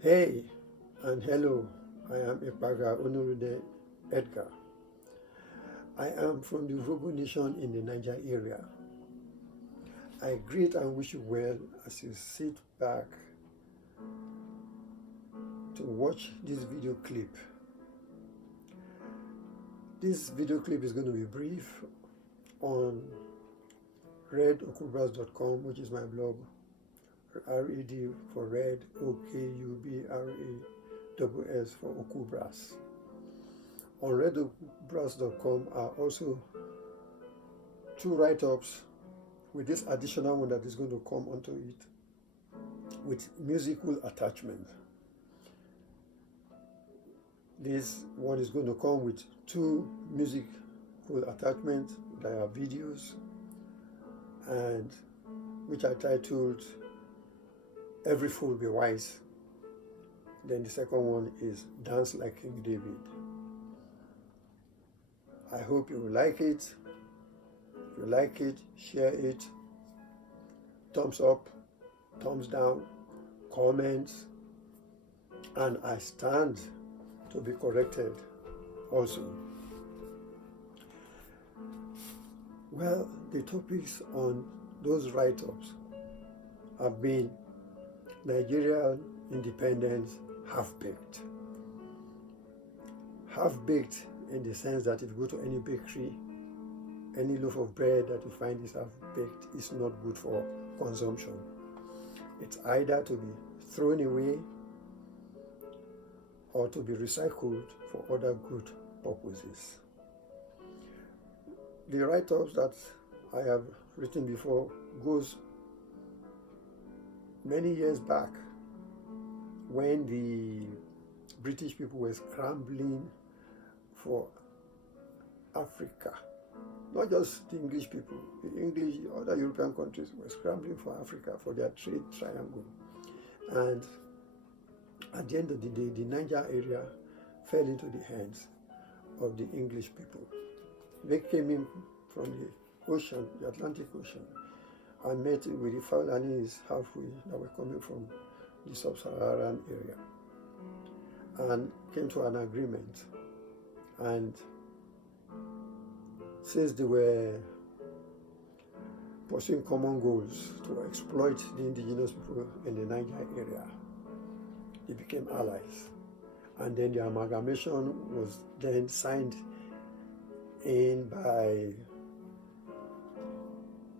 Hey and hello, I am Epaga Onorude Edgar. I am from the Vogo Nation in the Niger area. I greet and wish you well as you sit back to watch this video clip. This video clip is going to be brief on redokubras.com, which is my blog. RED for red, OKUBRASS for Okubras. On redokubras.com are also two write-ups with this additional one that is going to come onto it with musical attachment. This one is going to come with two musical attachments that are videos, and which I titled Every Fool Be Wise. Then the second one is Dance Like King David. I hope you will like it. If you like it, share it. Thumbs up, thumbs down, comments, and I stand to be corrected also. Well, the topics on those write-ups have been Nigerian independence half-baked. Half-baked in the sense that if you go to any bakery, any loaf of bread that you find is half-baked is not good for consumption. It's either to be thrown away or to be recycled for other good purposes. The write-ups that I have written before goes many years back when the British people were scrambling for Africa. Not just the English people, the English, other European countries were scrambling for Africa for their trade triangle. And at the end of the day, the Niger area fell into the hands of the English people. They came in from the ocean, the Atlantic Ocean, and met with the Fulanese halfway that were coming from the sub-Saharan area, and came to an agreement. And since they were pursuing common goals to exploit the indigenous people in the Niger area, they became allies. And then the amalgamation was then signed in by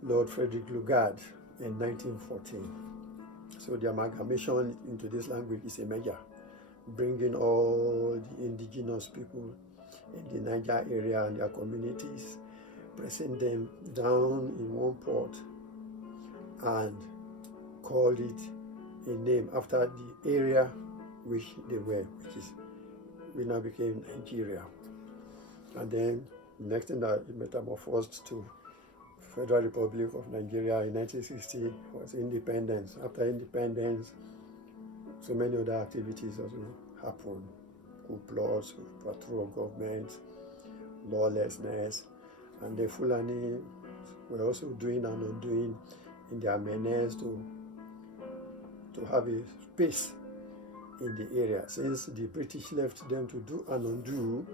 Lord Frederick Lugard in 1914. So the amalgamation into this language is a measure, bringing all the indigenous people in the Niger area and their communities, pressing them down in one pot and called it a name after the area which they were, which now became Nigeria. And then the next thing that it metamorphosed to Federal Republic of Nigeria in 1960 was independence. After independence, so many other activities also happened. Coup plots, patrol government, lawlessness, and the Fulani were also doing and undoing in their menace to have a space in the area. Since the British left them to do and undo,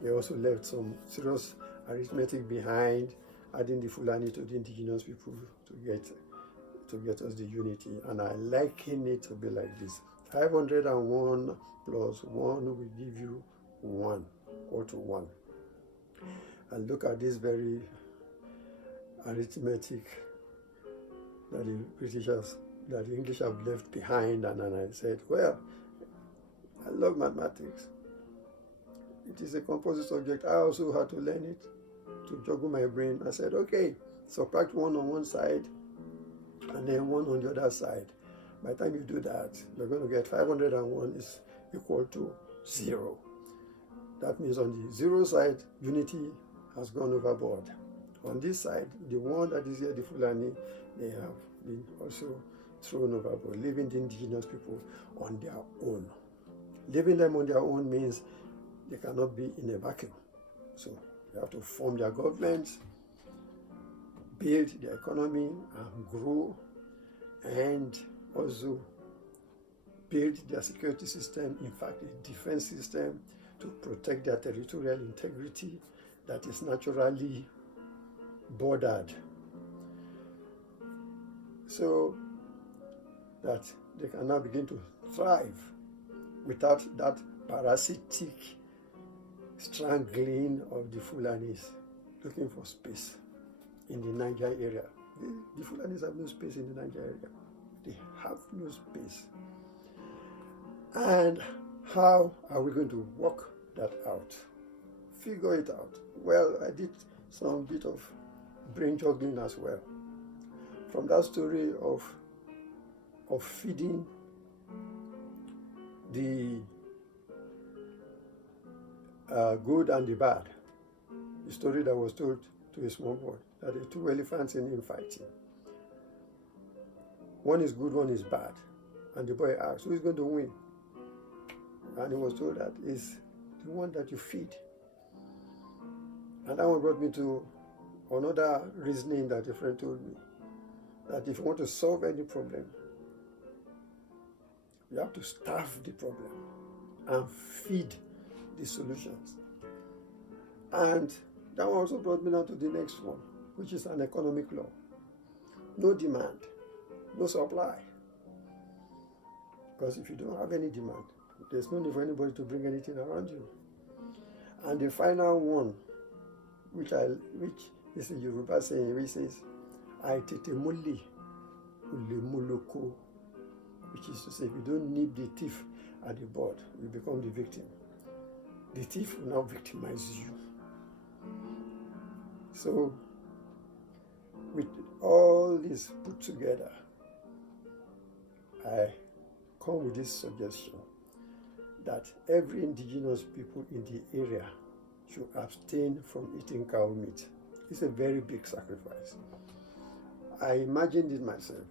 they also left some serious arithmetic behind, adding the Fulani to the indigenous people to get us the unity. And I liken it to be like this: 501 plus 1 will give you 1, or to 1. And look at this very arithmetic that the that the English have left behind. And then I said, well, I love mathematics. It is a composite subject. I also had to learn it to juggle my brain. I said, okay, subtract 1 on one side and then 1 on the other side. By the time you do that, you're going to get 501 is equal to 0. That means on the 0 side, unity has gone overboard. On this side, the one that is here, the Fulani, they have been also thrown overboard, leaving the indigenous people on their own. Leaving them on their own means they cannot be in a vacuum. So they have to form their governments, build their economy, and grow, and also build their security system, in fact, a defense system to protect their territorial integrity that is naturally bordered, so that they can now begin to thrive without that parasitic strangling of the Fulanis looking for space in the Niger area. The Fulanis have no space in the Niger area. They have no space. And how are we going to work that out? Figure it out. Well, I did some bit of brain juggling as well. From that story of feeding the good and the bad, the story that was told to a small boy, that there are two elephants in fighting. One is good, one is bad. And the boy asked, who is going to win? And he was told that is the one that you feed. And that one brought me to another reasoning that a friend told me, that if you want to solve any problem, you have to starve the problem and feed the solutions. And that one also brought me down to the next one, which is an economic law. No demand, no supply. Because if you don't have any demand, there's no need for anybody to bring anything around you. And the final one, which is a Yoruba saying, which says, I tete muli ule muloko, which is to say, if you don't nip the thief at the bud, you become the victim. The thief will now victimize you. So, with all this put together, I come with this suggestion that every indigenous people in the area should abstain from eating cow meat. It's a very big sacrifice. I imagined it myself.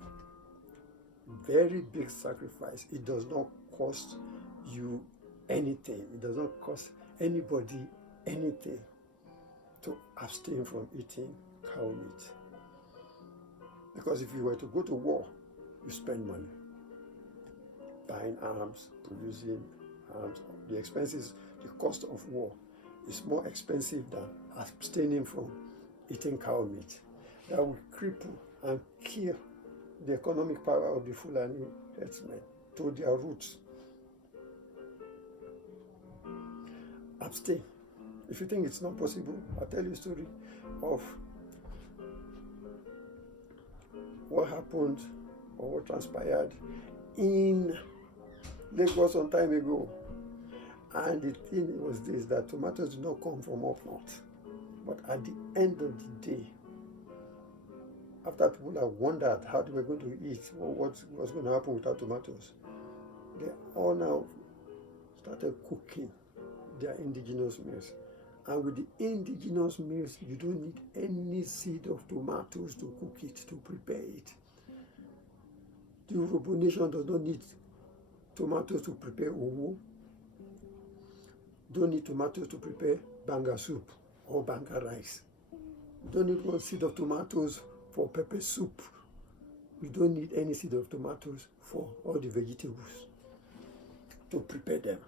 Very big sacrifice. It does not cost you anything. It does not cost anybody anything to abstain from eating cow meat. Because if you were to go to war, you spend money buying arms, producing arms. The expenses, the cost of war is more expensive than abstaining from eating cow meat. That will cripple and kill the economic power of the Fulani herdsmen to their roots. Abstain. If you think it's not possible, I'll tell you a story of what happened or what transpired in Lagos some time ago. And the thing was this, that tomatoes do not come from up north. But at the end of the day, after people have wondered how they were going to eat or what was going to happen without tomatoes, they all now started cooking their indigenous meals. And with the indigenous meals, you don't need any seed of tomatoes to cook it, to prepare it. The Yoruba nation does not need tomatoes to prepare owo. Don't need tomatoes to prepare banga soup or banga rice. You don't need one seed of tomatoes for pepper soup. You don't need any seed of tomatoes for all the vegetables to prepare them.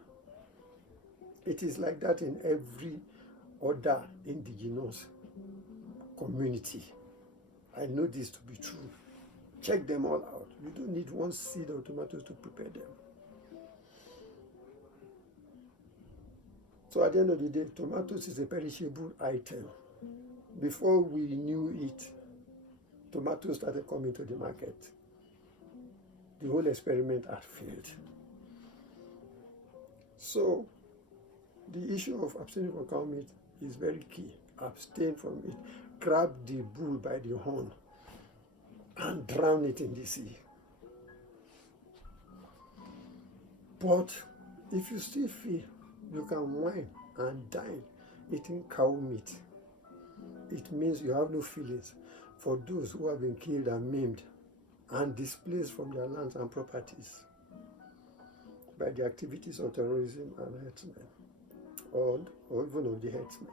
It is like that in every other indigenous community. I know this to be true. Check them all out. You don't need one seed of tomatoes to prepare them. So at the end of the day, tomatoes is a perishable item. Before we knew it, tomatoes started coming to the market. The whole experiment had failed. So the issue of abstaining from cow meat is very key. Abstain from it. Grab the bull by the horn and drown it in the sea. But if you still feel you can wine and dine eating cow meat, it means you have no feelings for those who have been killed and maimed and displaced from their lands and properties by the activities of terrorism and herdsmen, or even of the herdsmen.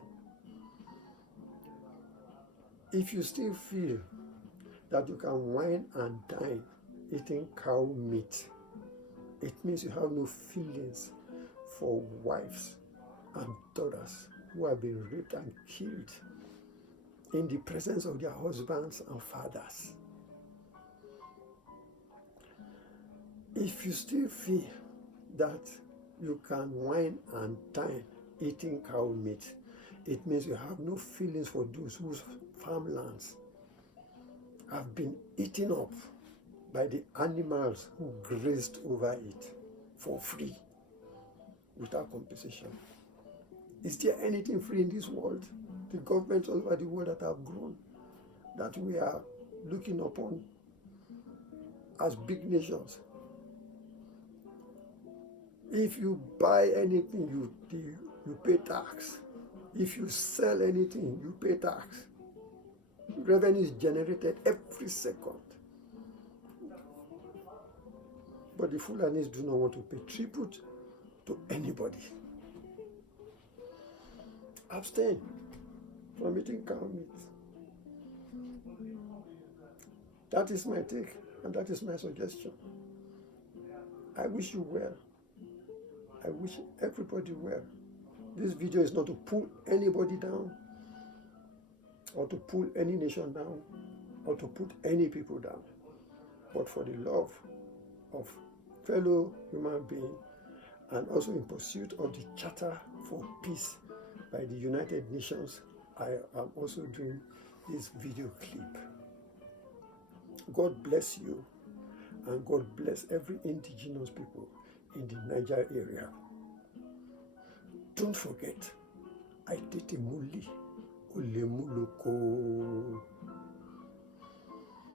If you still feel that you can wine and dine eating cow meat, It means you have no feelings for wives and daughters who have been raped and killed in the presence of their husbands and fathers. If you still feel that you can wine and dine eating cow meat, it means you have no feelings for those whose farmlands have been eaten up by the animals who grazed over it for free, without compensation. Is there anything free in this world? The governments all over the world that have grown, that we are looking upon as big nations. If you buy anything, you pay tax. If you sell anything, you pay tax. Revenue is generated every second. But the Fulanis do not want to pay tribute to anybody. Abstain from eating cow meat. That is my take, and that is my suggestion. I wish you well. I wish everybody well. This video is not to pull anybody down, or to pull any nation down, or to put any people down, but for the love of fellow human beings, and also in pursuit of the Charter for Peace by the United Nations, I am also doing this video clip. God bless you, and God bless every indigenous people in the Niger area. Don't forget, I did a muli, ole muloko.